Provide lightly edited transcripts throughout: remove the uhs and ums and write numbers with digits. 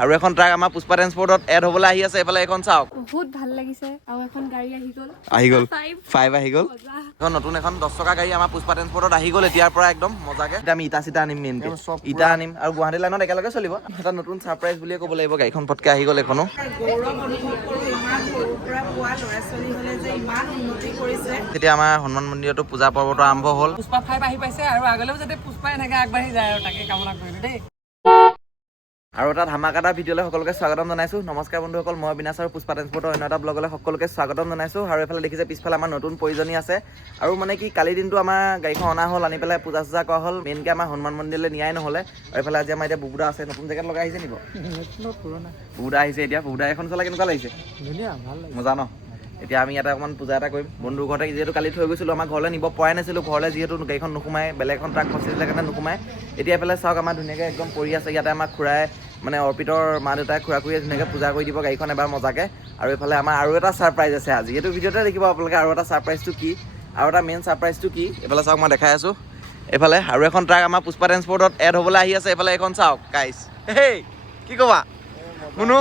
আৰু এখন ট্ৰাক আমাৰ পুষ্পা ট্ৰান্সপৰ্টত এড হ'বলৈ আহি আছে। এইফালে এখন চাওক, বহুত ভাল লাগিছে। আৰু এখন গাড়ী আহি গ'ল 5 আহি গ'ল। এখন নতুন এখন 10 চকা গাড়ী আমাৰ পুষ্পা ট্ৰান্সপৰ্টত আহি গ'ল এতিয়াৰ পৰা একদম মজাকে। এতিয়া আমি ইটা আনিম, মেইনকে ইটা আনিম আৰু গুৱাহাটী লাইনত একেলগে চলিব। এটা নতুন ছাৰপ্ৰাইজ বুলিয়ে ক'ব লাগিব, গাড়ীখন পটকে আহি গ'ল এখনো। তেতিয়া আমাৰ হনুমান মন্দিৰতো পূজা পৰ্বটো আৰম্ভ হ'ল। পুষ্পা 5 আহি পাইছে আৰু আগলৈও যাতে পুষ্পা এনেকে আগবাঢ়ি যায় আৰু তাকে কামনা কৰিলো দেই। আৰু এটা ধামাকাদাৰ ভিডিঅ'লৈ সকলোকে স্বাগতম জনাইছোঁ। নমস্কাৰ বন্ধুসকল, মই বিনাশ আৰু পুষ্পা ট্ৰান্সপৰ্টৰ অন্য এটা ব্লগলৈ সকলোকে স্বাগতম জনাইছোঁ। আৰু এইফালে দেখিছে পিছফালে আমাৰ নতুন প্ৰয়োজনী আছে। আৰু মানে কি কালি দিনটো আমাৰ গাড়ীখন অনা হ'ল, আনি পেলাই পূজা চূজা কৰা হ'ল। মেইনকৈ আমাৰ হনুমান মন্দিৰলৈ নিয়াই নহ'লে। আৰু এইফালে আজি আমাৰ এতিয়া বুবুদা আছে, নতুন জেগাত লগাই আহিছে নিব। বুবুদা আহিছে এতিয়া, বুবুদা এখন চলাই কেনেকুৱা লাগিছে? ধুনীয়া, ভাল লাগিছে। মজা ন? এতিয়া আমি ইয়াতে অকণমান পূজা এটা কৰিম। বন্ধুৰ ঘৰতে যিহেতু কালি থৈ গৈছিলোঁ, আমাৰ ঘৰলৈ নিব পৰাই নাছিলোঁ। ঘৰলৈ যিহেতু গাড়ীখন নোসোমাই, বেলেগ এখন ট্ৰাক ফচিছিলে কাৰণে নোসোমাই। এতিয়া এইফালে চাওক, আমাৰ ধুনীয়াকৈ একদম পৰি আছে। ইয়াতে আমাৰ খুৰাই মানে অৰ্পিতৰ মা দেউতাই খুৰা খুৰীয়ে ধুনীয়াকৈ পূজা কৰি দিব গাড়ীখন এবাৰ মজাকৈ। আৰু এইফালে আমাৰ আৰু এটা ছাৰপ্ৰাইজ আছে আজি, এইটো ভিডিঅ'তে দেখিব আপোনালোকে। আৰু এটা ছাৰপ্ৰাইজটো কি, আৰু এটা মেইন ছাৰপ্ৰাইজটো কি, এইফালে চাওক মই দেখাই আছোঁ। এইফালে আৰু এখন ট্ৰাক আমাৰ পুষ্পা ট্ৰান্সপৰ্টত এড হ'বলৈ আহি আছে। এইফালে এখন চাওক গাইছ, হেই কি ক'বা শুনো।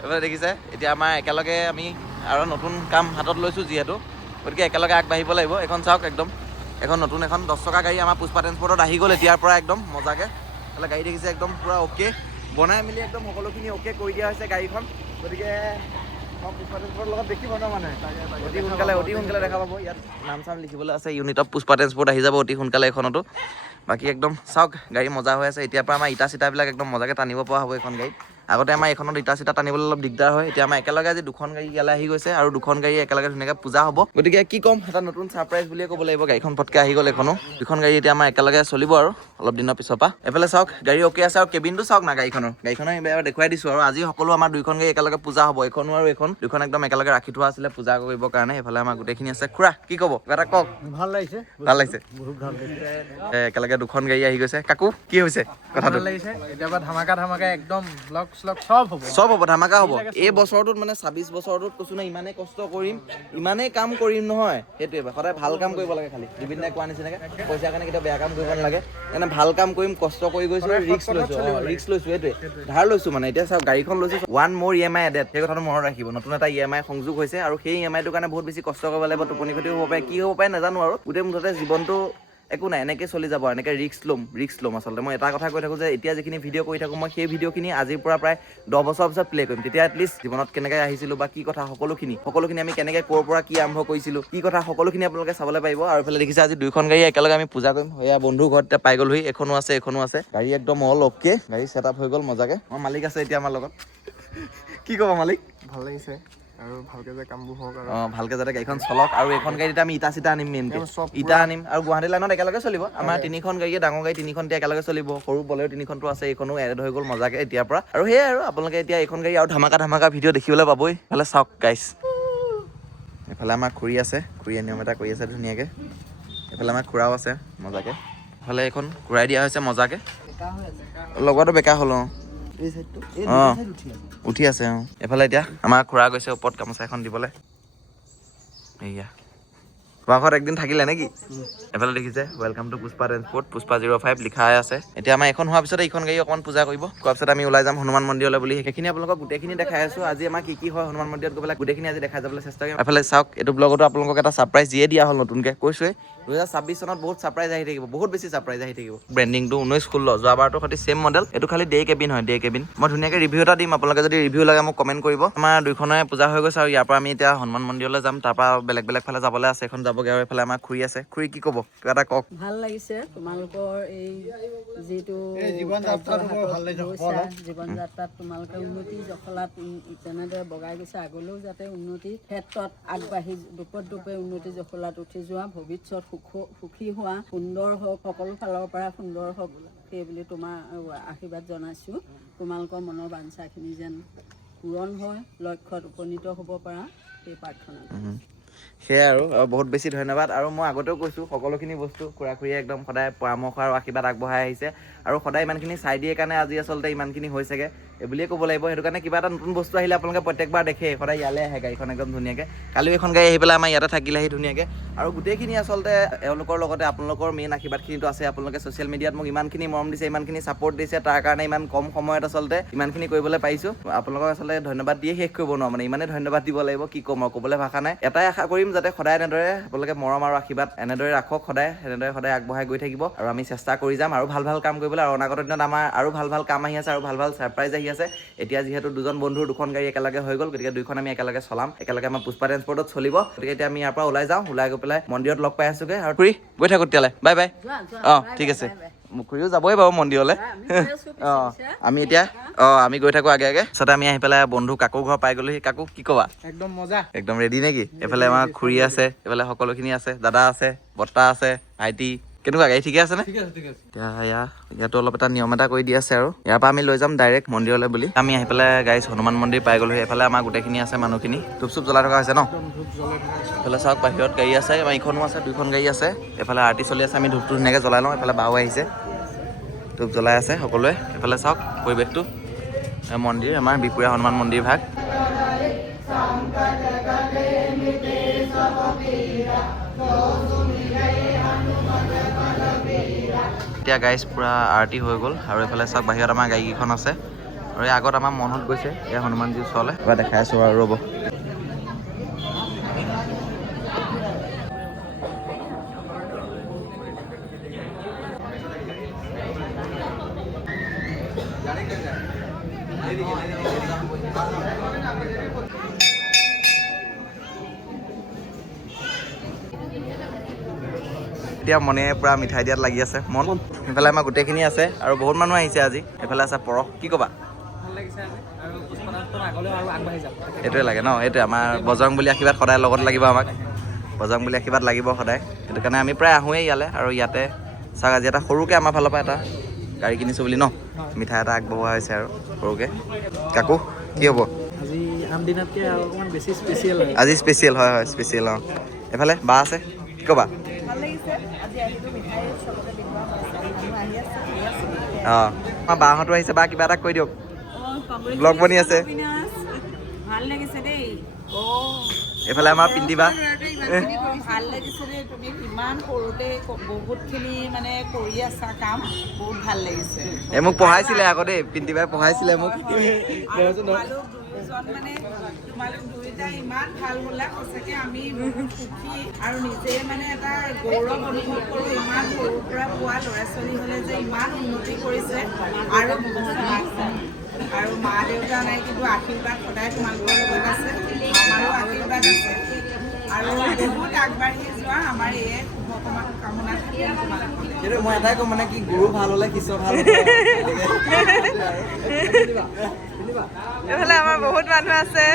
এইফালে দেখিছে, এতিয়া আমাৰ একেলগে আমি আৰু নতুন কাম হাতত লৈছোঁ যিহেতু, গতিকে একেলগে আগবাঢ়িব লাগিব। এখন চাওক একদম, এখন নতুন এখন 10 চকা গাড়ী আমাৰ পুষ্পা ট্ৰান্সপৰ্টত আহি গ'ল এতিয়াৰ পৰা একদম মজাকৈ। এইফালে গাড়ী দেখিছে একদম পূৰা অ'কে বনাই মেলি একদম সকলোখিনি অ'কে কৰি দিয়া হৈছে গাড়ীখন। গতিকে মই পুষ্পা ট্ৰান্সপৰ্টৰ লগত দেখিব ন মানে অতি সোনকালে দেখা পাব। ইয়াত নাম চাম লিখিবলৈ আছে, ইউনিট অফ পুষ্পা ট্ৰান্সপৰ্ট আহি যাব অতি সোনকালে এইখনতো। বাকী একদম চাওক গাড়ী মজা হৈ আছে। এতিয়াৰ পৰা আমাৰ ইটা চিটাবিলাক একদম মজাকৈ টানিব পৰা হ'ব এইখন গাড়ীত। আগতে আমাৰ এইখনত ইটা চিটা টানিবলৈ অলপ দিগদাৰ হয়। এতিয়া আমাৰ একেলগে আজি দুখন গাড়ী ইয়ালৈ আহি গৈছে আৰু দুখন গাড়ী একেলগে ধুনীয়াকৈ পূজা হ'ব। গতিকে কি ক'ম, এটা নতুন ছাৰপ্ৰাইজ বুলিয়ে ক'ব লাগিব। গাড়ীখন পটকৈ আহি গ'ল এখনো। দুখন গাড়ী এতিয়া আমাৰ একেলগে চলিব আৰু অলপ দিনৰ পিছৰ পৰা। এইফালে চাওক গাড়ী অ'কে আছে আৰু কেবিনটো চাওক না গাড়ীখনৰ এবাৰ দেখুৱাই দিছোঁ। আৰু আজি সকলো আমাৰ দুইখন গাড়ী একেলগে পূজা হ'ব, এইখনো আৰু এইখন দুইখন একদম একেলগে ৰাখি থোৱা আছিলে পূজা কৰিবৰ কাৰণে। এইফালে আমাৰ গোটেইখিনি আছে। খুৰা কি ক'ব, কিবা এটা কওক। ভাল লাগিছে, ভাল লাগিছে, বহুত ভাল লাগিছে। একেলগে দুখন গাড়ী আহি গৈছে। কাকু কি হৈছে কথাটো? ভাল লাগিছে, এতিয়াৰ পৰা ধামাকা একদম ব্লগ শ্লগ চব হ'ব, ধামাকা হ'ব। এই বছৰটোত মানে 26 বছৰটোত কৈছোঁ না, ইমানেই কষ্ট কৰিম, ইমানেই কাম কৰিম নহয়। সেইটোৱে সদায় ভাল কাম কৰিব লাগে। খালি জুবিন দাই কোৱা নিচিনাকৈ পইচাৰ কাৰণে কেতিয়াও বেয়া কাম কৰিব নালাগে। মানে ভাল কাম কৰিম, কষ্ট কৰি গৈছোঁ, ৰিস্ক লৈছোঁ। সেইটোৱে ধাৰ লৈছোঁ মানে। এতিয়া চাওক গাড়ীখন লৈছোঁ, 1 more EMI এডেড। সেই কথাটো মনত ৰাখিব। নতুন এটা EMI সংযোগ হৈছে আৰু সেই EMIটোৰ কাৰণে বহুত বেছি কষ্ট কৰিব লাগিব। টোপনি ক্ষতিও হ'ব পাৰে, কি হ'ব পাৰে নাজানো। আৰু গোটেই মুঠতে জীৱনটো একো নাই, এনেকৈ চলি যাব। এনেকৈ ৰিস্ক ল'ম আচলতে। মই এটা কথা কৈ থাকোঁ যে এতিয়া যিখিনি ভিডিঅ' কৰি থাকোঁ, মই সেই ভিডিঅ'খিনি আজিৰ পৰা প্ৰায় 10 বছৰৰ পিছত প্লে' কৰিম। তেতিয়া এটলিষ্ট জীৱনত কেনেকৈ আহিছিলোঁ বা কি কথা সকলোখিনি আমি কেনেকৈ ক'ৰ পৰা কি আৰম্ভ কৰিছিলোঁ, কি কথা সকলোখিনি আপোনালোকে চাবলৈ পাৰিব। আৰু এইফালে দেখিছে আজি দুইখন গাড়ী একেলগে আমি পূজা কৰিম। এয়া বন্ধুৰ ঘৰত এতিয়া পাই গ'লহি, এইখনো আছে গাড়ী একদম অল অ'কে। গাড়ী ছেট আপ হৈ গ'ল মজাকৈ। আমাৰ মালিক আছে এতিয়া আমাৰ লগত। কি ক'ব মালিক? ভাল লাগিছে আৰু ভালকে যে কামবোৰ হওক আৰু ভালকৈ যাতে গাড়ীখন চলক। আৰু এইখন গাড়ীত আমি ইটা চিটা আনিম, মেইনকৈ ইটা আনিম আৰু গুৱাহাটী লাইনত একেলগে চলিব। আমাৰ 3খন গাড়ীয়ে, ডাঙৰ গাড়ী 3খন এতিয়া একেলগে চলিব। সৰু বলেৰো 3খনটো আছে, এইখনো এড হৈ গ'ল মজাকৈ এতিয়াৰ পৰা। আৰু সেয়াই আৰু আপোনালোকে এতিয়া এইখন গাড়ী আৰু ধামাকা ভিডিঅ' দেখিবলৈ পাবই। এইফালে চাওক গাইছ, এইফালে আমাৰ খুৰী আছে, খুৰীয়ে নিয়ম এটা কৰি আছে ধুনীয়াকৈ। এইফালে আমাৰ খুৰাও আছে মজাকৈ। এইফালে এইখন ঘূৰাই দিয়া হৈছে মজাকৈ। লগোৱাটো বেকাৰ হ'ল। উঠি আছে। এইফালে এতিয়া আমাৰ খুৰা গৈছে ওপৰত গামোচা এখন দিবলৈ। এয়া তোমাৰ ঘৰত একদিন থাকিলে নেকি? এইফালে দেখিছে welcome to Pushpa transport, Pushpa 05 লিখাই আছে। এতিয়া আমাৰ এখন হোৱাৰ পিছত এইখন গাড়ী অকণমান পূজা কৰিব। কোৱাৰ পিছত আমি ওলাই যাম হনুমান মন্দিৰলৈ বুলি। সেইখিনি আপোনালোকক গোটেইখিনি দেখাই আছোঁ। আজি আমাৰ কি হয় হনুমান মন্দিৰত গৈ পেলাই গোটেইখিনি আজি দেখাই যাবলৈ চেষ্টা কৰিম। এইফালে চাওক, এইটো ব্লগতো আপোনালোকক এটা ছাৰপ্ৰাইজ দিয়ে দিয়া হ'ল নতুনকৈ। কৈছোঁৱেই 2026 চনত বহুত ছাৰপ্ৰাইজ আহি থাকিব, বহুত বেছি ছাৰপ্ৰাইজ আহি থাকিব। ব্ৰেণ্ডিংটো 19-16 যোৱাবাৰটোৰ সৈতে ছেম মডেল। এইটো খালি ডে কেবিন হয়, ডে কেবিন। মই ধুনীয়াকৈ ৰিভিউ এটা দিম, আপোনালোকে যদি ৰিভিউ লাগে মোক কমেণ্ট কৰিব। আমাৰ দুইখনে পূজা হৈ গৈছে আৰু ইয়াৰ পৰা আমি এতিয়া হনুমান মন্দিৰলৈ যাম। তাৰপৰা বেলেগ ফালে যাবলৈ আছে, এখন যাবগৈ। আৰু এইফালে আমাৰ খুৰী আছে। খুৰী কি ক'ব, কিবা এটা কওক। ভাল লাগিছে তোমালোকৰ এই যিটো জীৱন যাত্ৰাত তোমালোকে উন্নতি জখলাত তেনেদৰে বগাই গৈছে। আগলৈও যাতে উন্নতিৰ ক্ষেত্ৰত আগবাঢ়ি দুপে উন্নতি জখলাত উঠি যোৱা, ভৱিষ্যত সুখী হোৱা, সুন্দৰ হওক, সকলো ফালৰ পৰা সুন্দৰ হওক, সেই বুলি তোমাৰ আশীৰ্বাদ জনাইছোঁ। তোমালোকৰ মনৰ বাঞ্ছাখিনি যেন পূৰণ হয়, লক্ষ্যত উপনীত হ'ব পৰা, সেই প্ৰাৰ্থনা কৰিছোঁ। সেয়াই আৰু বহুত বেছি ধন্যবাদ। আৰু মই আগতেও কৈছোঁ, সকলোখিনি বস্তু খুৰা খুৰীয়ে একদম সদায় পৰামৰ্শ আৰু আশীৰ্বাদ আগবঢ়াই আহিছে আৰু সদায় ইমানখিনি চাই দিয়ে কাৰণে আজি আচলতে ইমানখিনি হৈছেগৈ। এই বুলিয়ে ক'ব লাগিব। সেইটো কাৰণে কিবা এটা নতুন বস্তু আহিলে আপোনালোকে প্ৰত্যেকবাৰ দেখে, সদায় ইয়ালৈ আহে গাড়ীখন একদম ধুনীয়াকৈ। কালিও এখন গাড়ী আহি পেলাই আমাৰ ইয়াতে থাকিলেহি ধুনীয়াকৈ। আৰু গোটেইখিনি আচলতে এওঁলোকৰ লগতে আপোনালোকৰ মেইন আশীৰ্বাদখিনিতো আছে। আপোনালোকে ছ'চিয়েল মিডিয়াত মোক ইমানখিনি মৰম দিছে, ইমানখিনি ছাপোৰ্ট দিছে, তাৰ কাৰণে ইমান কম সময়ত আচলতে ইমানখিনি কৰিবলৈ পাৰিছোঁ। আপোনালোকক আচলতে ধন্যবাদ দিয়ে শেষ কৰিব নোৱাৰোঁ, মানে ইমানেই ধন্যবাদ দিব লাগিব, কি ক'ম আৰু, ক'বলৈ ভাষা নাই। এটাই আশা কৰিম যাতে সদায় এনেদৰে আপোনালোকে মৰম আৰু আশীৰ্বাদ এনেদৰে ৰাখক, এনেদৰে সদায় আগবঢ়াই গৈ থাকিব। আৰু আমি চেষ্টা কৰি যাম আৰু ভাল কাম কৰিবলৈ। আৰু অনাগত দিনত আমাৰ আৰু ভাল কাম আহি আছে, আৰু ভাল ছাৰপ্ৰাইজ আহি আছে। এতিয়া যিহেতু দুজন বন্ধুৰ দুখন গাড়ী একেলগে হৈ গ'ল, গতিকে দুইখন আমি একেলগে চলাম, একেলগে আমাৰ পুষ্পা ট্ৰেন্সপৰ্টত চলিব। গতিকে এতিয়া আমি ইয়াৰ পৰা ওলাই যাওঁ, ওলাই গৈ পেলাই মন্দিৰত লগ পাই আছোগৈ। আৰু খুৰী গৈ থাকোঁ তেতিয়ালৈ, বাই বাই। ঠিক আছে, খুৰীও যাবই বাৰু মন্দিৰলৈ। আমি এতিয়া আমি গৈ থাকোঁ আগে পিছতে আমি আহি পেলাই বন্ধু কাকু ঘৰ পাই গ'লোহি। কাকু কি ক'বা? একদম মজা, একদম ৰেডি নেকি? এইফালে আমাৰ খুৰী আছে, এইফালে সকলোখিনি আছে, দাদা আছে, বৰ্তা আছে, ভাইটি। কেনেকুৱা গাড়ী ঠিকে আছে নে? এতিয়া ইয়াতো অলপ এটা নিয়ম এটা কৰি দি আছে, আৰু ইয়াৰ পৰা আমি লৈ যাম ডাইৰেক্ট মন্দিৰলৈ বুলি। আমি আহি পেলাই গাড়ী হনুমান মন্দিৰ পাই গ'লোহি। এইফালে আমাৰ গোটেইখিনি আছে মানুহখিনি, ধূপ চুপ জ্বলাই থকা হৈছে ন। এইফালে চাওক বাহিৰত গাড়ী আছে, আমাৰ ইখনো আছে, দুইখন গাড়ী আছে। এইফালে আৰতি চলি আছে, আমি ধূপটো ধুনীয়াকৈ জ্বলাই লওঁ। এইফালে বাও আহিছে, ধূপ জ্বলাই আছে সকলোৱে। এইফালে চাওক পৰিৱেশটো, মন্দিৰ আমাৰ বিপুৰীয়া হনুমান মন্দিৰ ভাগ। এতিয়া গাইজ পূৰা আৰতি হৈ গ'ল। আৰু এইফালে চাওক বাহিৰত আমাৰ গাড়ীকেইখন আছে, আৰু এই আগত আমাৰ মনত গৈছে এয়া হনুমানজীৰ ওচৰলৈ। এবাৰ দেখাই আছোঁ আৰু ৰ'ব। এতিয়া মনে পূৰা মিঠাই দিয়াত লাগি আছে মন। এইফালে আমাৰ গোটেইখিনি আছে, আৰু বহুত মানুহ আহিছে আজি। এইফালে আছে পৰশ, কি ক'বা? এইটোৱে লাগে ন, এইটোৱে আমাৰ বজৰং বুলি আশীৰ্বাদ সদায় লগত লাগিব, আমাক বজৰং বুলি আশীৰ্বাদ লাগিব সদায়। সেইটো কাৰণে আমি প্ৰায় আহোঁৱেই ইয়ালৈ। আৰু ইয়াতে চাওক আজি এটা সৰুকৈ আমাৰ ফালৰ পৰা এটা গাড়ী কিনিছোঁ বুলি ন, মিঠাই এটা আগবঢ়োৱা হৈছে আৰু সৰুকৈ। কাকু কি হ'ব আজি আন দিনতকৈ আৰু অকণমান বেছি স্পেচিয়েল হয়। আজি স্পেচিয়েল, হয় স্পেচিয়েল। এইফালে বা আছে, কি ক'বা? আমাৰ বাহঁতো আহিছে, বা কিবা এটা কৈ দিয়ক, ব্লগ বনি আছে। ভাল লাগিছে দেই। এইফালে আমাৰ পিন্তি বা। ভাল লাগিছে দেই, তুমি ইমান সৰুতে বহুতখিনি মানে কৰি আছা কাম, বহুত ভাল লাগিছে। এই মোক পঢ়াইছিলে আকৌ দেই, পিন্তি বাই পঢ়াইছিলে মোক। তোমালোক দুয়োটা ইমান ভাল হ'লা, সঁচাকৈ আমি বহুত সুখী আৰু নিজে মানে এটা গৌৰৱ অনুভৱ কৰোঁ। ইমান সৰুৰ পৰা পোৱা ল'ৰা ছোৱালী হ'লে যে ইমান উন্নতি কৰিছে, আৰু আৰু মা দেউতা নাই, কিন্তু আশীৰ্বাদ সদায় তোমালোকৰ লগত আছে, আমাৰো আশীৰ্বাদ আছে। আৰু বহুত আগবাঢ়ি যোৱা, আমাৰ এয়ে শুভ কামনা থাকিল তোমালোকৰ। কিন্তু মই এটাই ক'ম, মানে কি গুৰু ভাল হ'লে শিষ্য ভাল হ'ব। এইফালে আমাৰ বহুত মানুহ আছে।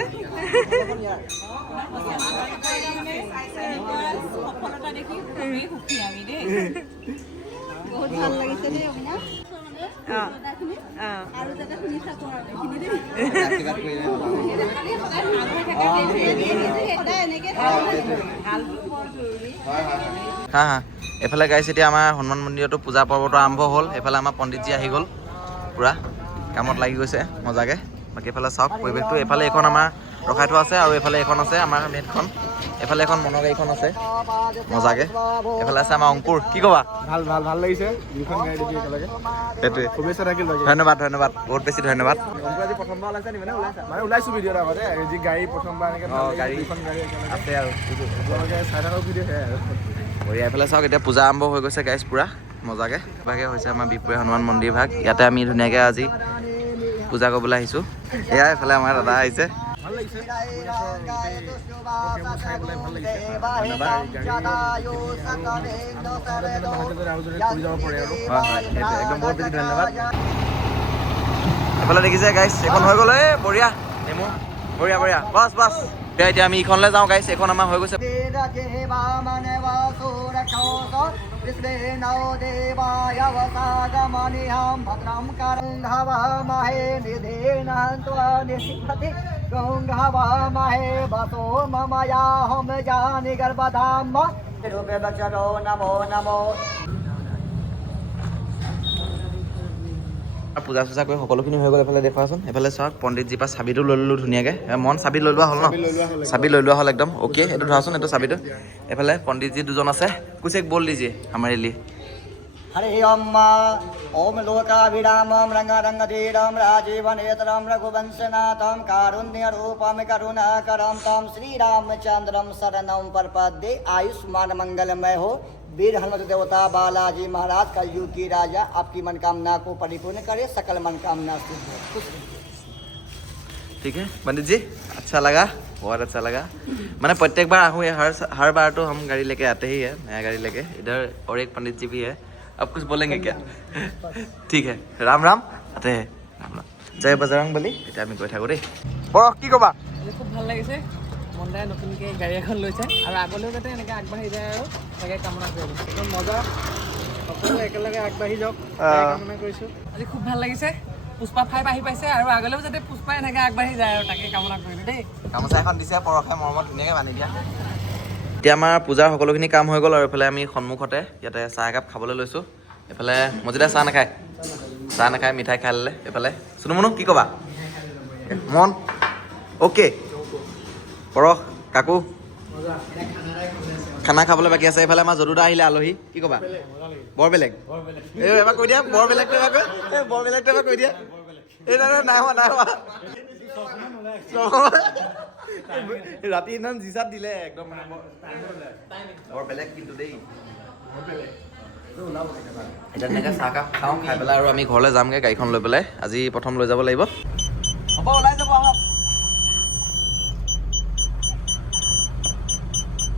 সফলতা দেখি খুবেই সুখী আমি দেই। বহুত ভাল লাগিছে দেই আপোনাৰ আৰু যাতে শুনি থাকোঁ আৰু এইখিনি দেই। হা এইফালে গাইছে এতিয়া আমাৰ হনুমান মন্দিৰতো পূজা পৰ্বটো আৰম্ভ হ'ল। এইফালে আমাৰ পণ্ডিতজী আহি গ'ল, পূৰা কামত লাগি গৈছে মজাকৈ। বাকী এইফালে চাওক পৰিৱেশটো, এইফালে এখন আমাৰ ৰখাই থোৱা আছে, আৰু এইফালে এখন আছে আমাৰ মেইনখন। এইফালে এখন মনৰ গাড়ীখন আছে মজাকৈ। এইফালে আছে আমাৰ অংকুৰ, কি ক'বা? ভাল লাগিছে, দুইখন গাড়ী দেখি একেলগে। সেইটোৱে, শুভেচ্ছা থাকিল। ধন্যবাদ বহুত বেছি ধন্যবাদ। আজি প্ৰথমবাৰ ওলাইছে নি? মানে ওলাইছোঁ ভিডিঅ'ত আগতে, যি গাড়ী প্ৰথমবাৰ এনেকৈ দুইখন গাড়ী আছে আৰু চাই থাকক ভিডিঅ' সেয়াই আৰু। বঢ়িয়া। এইফালে চাওক এতিয়া পূজা আৰম্ভ হৈ গৈছে গাইজ, পূৰা মজাকৈ। কিবাকৈ হৈছে আমাৰ বিপুৰীয়া হনুমান মন্দিৰ ভাগ। ইয়াতে আমি ধুনীয়াকৈ আজি পূজা কৰিবলৈ আহিছোঁ। এয়া এইফালে আমাৰ দাদা আহিছে। ভাল লাগিছে, চাই পেলাই ভাল লাগিছে। হয় একদম বহুত বেছি ধন্যবাদ। এইফালে দেখিছে গাইজ, এইখন হৈ গ'ল। এই বঢ়িয়া নেমু, বঢ়িয়া বাছ। এতিয়া আমি ইখনলৈ যাওঁ গাইজ, এইখন আমাৰ হৈ গৈছে। পূজা চূজা কৰি সকলোখিনি হৈ গ'ল। এইফালে দেখুৱাচোন, এইফালে চাওক পণ্ডিতজীৰ পৰা চাবিটো লৈ ল'লোঁ ধুনীয়াকৈ। মন চাবি লৈ লোৱা হ'ল ন? চাবি লৈ লোৱা হ'ল একদম অ'কে। এইটো ধৰাচোন, এইটো চাবিটো। এইফালে পণ্ডিতজী দুজন আছে। কুছ এক বল দিজিয়ে আমাৰ लिए। हरि ओम ओम लोकाभिरामं रंगरंगधीरं राजीवनेत्रं रघुवंशनाथं कारुण्यरूपं करुणाकरं तं श्रीरामचंद्रं शरणं प्रपद्ये। आयुष्मान मंगलमय हो वीर हनुमत देवता बालाजी महाराज कलयुग की राजा, आपकी मनोकामना को परिपूर्ण करे, सकल मनोकामना सिद्ध हो। खुश रहिए। ठीक है पंडित जी, अच्छा लगा, बहुत अच्छा लगा। मैंने प्रत्येक बार आहूँ, हर बार तो हम गाड़ी लेके आते ही है, नया गाड़ी लेके। इधर और एक पंडित जी भी है, अब कुछ बोलेंगे क्या? ठीक है, राम राम, आते हैं, राम राम। जय बजरंग बली। এতিয়া আমি গৈ থাকোঁ দেই। পৰহ কি ক'বা? খুব ভাল লাগিছে, মন্দাই নতুনকৈ গাড়ী এখন লৈছে আৰু আগলৈও যাতে এনেকৈ আগবাঢ়ি যায় আৰু তাকে কামনা কৰিলোঁ। একদম মজা, সকলো একেলগে আগবাঢ়ি যাওক কামনা কৰিছোঁ। আজি খুব ভাল লাগিছে, পুষ্পা 5 আহি পাইছে আৰু আগলৈও যাতে পুষ্পা এনেকৈ আগবাঢ়ি যায় আৰু তাকে কামনা কৰিলোঁ দেই। গামোচা এখন দিছে পৰহে মৰমত ধুনীয়াকৈ বান্ধি দিয়া। এতিয়া আমাৰ পূজাৰ সকলোখিনি কাম হৈ গ'ল আৰু এইফালে আমি সন্মুখতে ইয়াতে চাহ একাপ খাবলৈ লৈছোঁ। এইফালে মজিদা চাহ নাখায়, মিঠাই খাই ল'লে। এইফালে চুনু মুনু কি ক'বা? মন অ'কে। পৰহ কাকু খানা খাবলৈ বাকী আছে। এইফালে আমাৰ যদুদা আহিলে আলহী, কি ক'বা? বৰ বেলেগ। এই এবাৰ কৈ দিয়া, বৰ বেলেগটো এবাৰ কৈ, বৰ বেলেগটো এবাৰ কৈ দিয়া। এই নাই হোৱা ৰাতি ইমান জিচাত দিলে একদম বৰ বেলেগ কিন্তু দেই। এতিয়া তেনেকৈ চাহকাপ খাওঁ, খাই পেলাই আৰু আমি ঘৰলৈ যামগৈ গাড়ীখন লৈ পেলাই। আজি প্ৰথম লৈ যাব লাগিব। হ'ব ওলাই যাব আহক।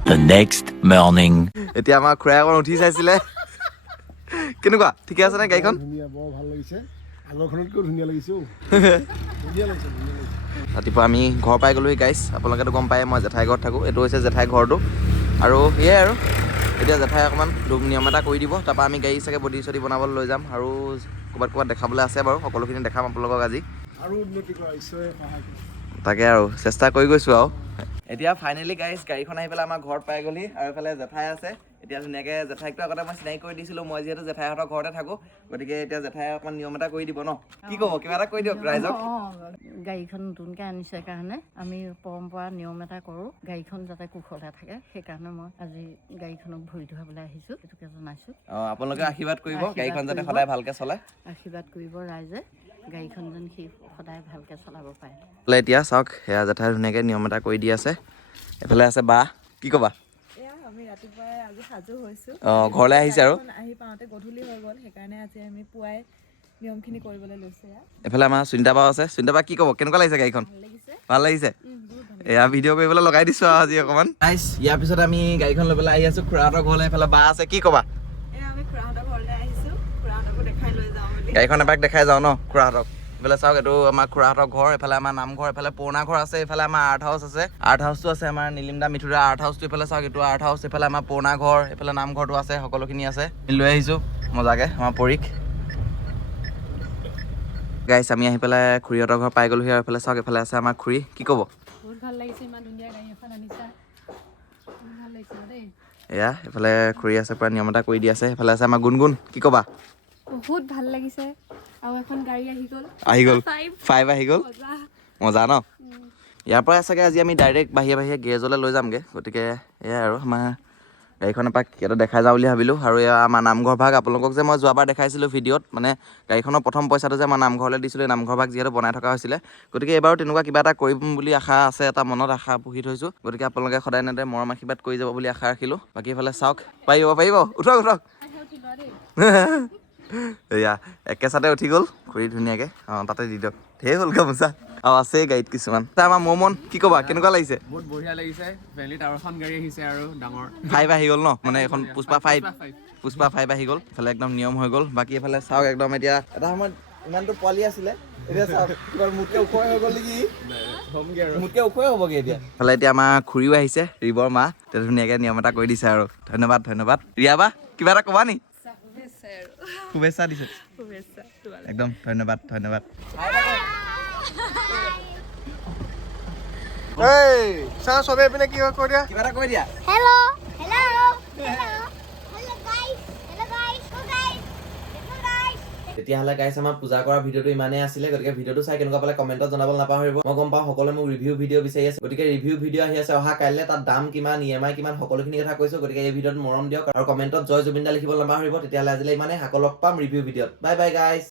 The next morning. এতিয়া আমাৰ খুৰাই অকণ উঠি চাইছিলে, কেনেকুৱা ঠিকে আছে নে গাড়ীখন? ধুনীয়া, বৰ ভাল লাগিছে, আগৰখনতকৈও ধুনীয়া লাগিছে। ৰাতিপুৱা আমি ঘৰ পাই গ'লোহি গাইছ। আপোনালোকেতো গম পায় মই জেঠাই ঘৰত থাকোঁ। এইটো হৈছে জেঠাই ঘৰটো। আৰু সেয়াই আৰু এতিয়া জেঠাই অকণমান নিয়ম এটা কৰি দিব, তাৰপৰা আমি গাড়ী চাগে বডি চডি বনাবলৈ লৈ যাম আৰু ক'ৰবাত দেখাবলৈ আছে বাৰু, সকলোখিনি দেখাম আপোনালোকক আজি। আৰু উন্নতি কৰা, ঈশ্বৰে সহায় কৰে। তাকে আৰু চেষ্টা কৰি গৈছোঁ আৰু। এতিয়া ফাইনেলি গাইছ গাড়ীখন আহি পেলাই আমাৰ ঘৰত পাই গ'লহি আৰু এইফালে জেঠাই আছে। এতিয়া ধুনীয়াকৈ জেঠাইকটো আগতে মই চিনাকি কৰি দিছিলোঁ, মই যিহেতু জেঠাইহঁতৰ ঘৰতে থাকোঁ, গতিকে এতিয়া জেঠাই অকণমান নিয়ম এটা কৰি দিব ন? কি ক'ব, কিবা এটা কৈ দিয়ক ৰাইজক। গাড়ীখন নতুনকৈ আনিছে কাৰণে আমি পৰম্পৰা নিয়ম এটা কৰোঁ, গাড়ীখন যাতে কুশলে থাকে, সেইকাৰণে মই আজি গাড়ীখনক ভৰি ধুৱাবলৈ আহিছোঁ, সেইটোকে জনাইছোঁ। আপোনালোকে আশীৰ্বাদ কৰিব গাড়ীখন যাতে সদায় ভালকৈ চলে। আশীৰ্বাদ কৰিব ৰাইজে, গাড়ীখন যেন সি সদায় ভালকৈ চলাব পাৰে। এতিয়া চাওক, সেয়া জেঠাই ধুনীয়াকৈ নিয়ম এটা কৰি দি আছে। এইফালে আছে বা, কি ক'বা? আমি ৰাতিপুৱাই আজি সাজু হৈছোঁ। ঘৰলৈ আহিছে আৰু আহি পাওঁতে গধূলি হৈ গ'ল, সেইকাৰণে আজি আমি পুৱাই নিয়মখিনি কৰিবলৈ লৈছোঁ। এইফালে আমাৰ সুনিতা বা আছে। সুনিতা বা কি ক'ব, কেনেকুৱা লাগিছে গাড়ীখন? ভাল লাগিছে। এয়া ভিডিঅ' কৰিবলৈ লগাই দিছোঁ আৰু আজি অকণমান। ইয়াৰ পিছত আমি গাড়ীখন লৈ পেলাই আহি আছোঁ খুৰাহঁতৰ ঘৰলৈ। এইফালে বা আছে, কি ক'বা? আমি খুৰাহঁতৰ ঘৰলৈ আহিছোঁ, খুৰাহঁতকো দেখাই লৈ যাওঁ বুলি। গাড়ীখন এপাক দেখাই যাওঁ ন খুৰাহঁতক। এইফালে চাওক, এইটো আমাৰ খুৰাহঁতৰ ঘৰ, এইফালে আমাৰ নামঘৰ, এইফালে পুৰণা ঘৰ আছে, এইফালে আমাৰ আৰ্ট হাউচ আছে। আৰ্ট হাউচটো আছে আমাৰ নীলিম দা মিঠুৰা আৰ্ট হাউচটো। এইফালে চাওক, এইটো আৰ্ট হাউচ, এইফালে আমাৰ পুৰণা ঘৰ, এইফালে নামঘৰটো আছে, সকলোখিনি আছে। লৈ আহিছোঁ মজাকৈ আমাৰ পৰীক। গাইছ আমি আহি পেলাই খুৰীহঁতৰ ঘৰ পাই গ'লোহি আৰু এইফালে চাওক, এইফালে আছে আমাৰ খুৰী, কি ক'ব? বহুত ভাল লাগিছে, ইমান ধুনীয়া গাড়ী এখন আনিছা, বহুত ভাল লাগিছে দেই। এয়া এইফালে খুৰী আছে, পূৰা নিয়ম এটা কৰি দি আছে। এইফালে আছে আমাৰ গুণগুণ, কি ক'বা? বহুত ভাল লাগিছে, আৰু এখন গাড়ী আহি গ'ল। 5 আহি গ'ল, মজা ন? ইয়াৰ পৰাই চাগে আজি আমি ডাইৰেক্ট বাহিৰে গেৰেজলৈ লৈ যামগৈ। গতিকে এয়াই আৰু আমাৰ গাড়ীখন এপাক ইয়াতে দেখাই যাওঁ বুলি ভাবিলোঁ। আৰু এয়া আমাৰ নামঘৰ ভাগ, আপোনালোকক যে মই যোৱাবাৰ দেখাইছিলোঁ ভিডিঅ'ত, মানে গাড়ীখনৰ প্ৰথম পইচাটো যে মই নামঘৰলৈ দিছিলোঁ, এই নামঘৰ ভাগ যিহেতু বনাই থকা হৈছিলে, গতিকে এইবাৰো তেনেকুৱা কিবা এটা কৰিম বুলি আশা আছে, এটা মনত আশা পুহি থৈছোঁ। গতিকে আপোনালোকে সদায় এনেদৰে মৰম আশীৰ্বাদ কৰি যাব বুলি আশা ৰাখিলোঁ। বাকী এইফালে চাওক, পাৰিব, উঠক এয়া একেচাতে উঠি গ'ল খুৰী ধুনীয়াকৈ। তাতে দি দিয়ক, ঢেৰ হ'ল গামোচা আৰু আছেই গাড়ীত কিছুমান। আমাৰ মমন, কি ক'বা, কেনেকুৱা লাগিছে? বহুত বঢ়িয়া লাগিছে, ফেমিলিত আৰু এখন গাড়ী আহিছে আৰু ডাঙৰ 5 আহি গ'ল ন, মানে এখন পুষ্পা 5 আহি গ'ল। এইফালে একদম নিয়ম হৈ গ'ল। বাকী এইফালে চাওক, একদম এতিয়া এটা সময়ত ইমানটো পোৱালি আছিলে, এতিয়া চাওক মোতকৈ ওখ হৈ গ'ল নেকি, মোতকৈ ওখই হ'বগৈ এতিয়া। এইফালে এতিয়া আমাৰ খুৰীও আহিছে, ৰিবৰ মা, এতিয়া ধুনীয়াকৈ নিয়ম এটা কৰি দিছে আৰু। ধন্যবাদ। ৰিয়া বা কিবা এটা ক'বা নি? শুভেচ্ছা দিছে, একদম ধন্যবাদ। এই চাওঁ চবে এইপিনে কি হয় কৈ দিয়া, কিবা এটা কৈ দিয়া। Hello guys, so guys, তেতিয়াহ'লে গাইছ আমাৰ পূজা কৰা ভিডিঅ'টো ইমানেই আছিলে গতিকে ভিডিঅ'টো চাই কেনেকুৱা পালে কমেণ্টত জনাবলৈ নাপাহৰিব মই গম পাওঁ সকলোৱে মোক ৰিভিউ ভিডিঅ' বিচাৰি আছে গতিকে ৰিভিউ ভিডিঅ' আহি আছে অহা কাইলৈ তাত দাম কিমান EMI কিমান সকলোখিনি কথা কৈছোঁ গতিকে এই ভিডিঅ'ত মৰম দিয়ক আৰু কমেণ্টত জয় জুবিন দা লিখিবলৈ নাপাহৰিব তেতিয়াহ'লে আজিলৈ ইমানেই আকৌ লগ পাম ৰিভিউ ভিডিঅ'ত বাই বাই গাইছ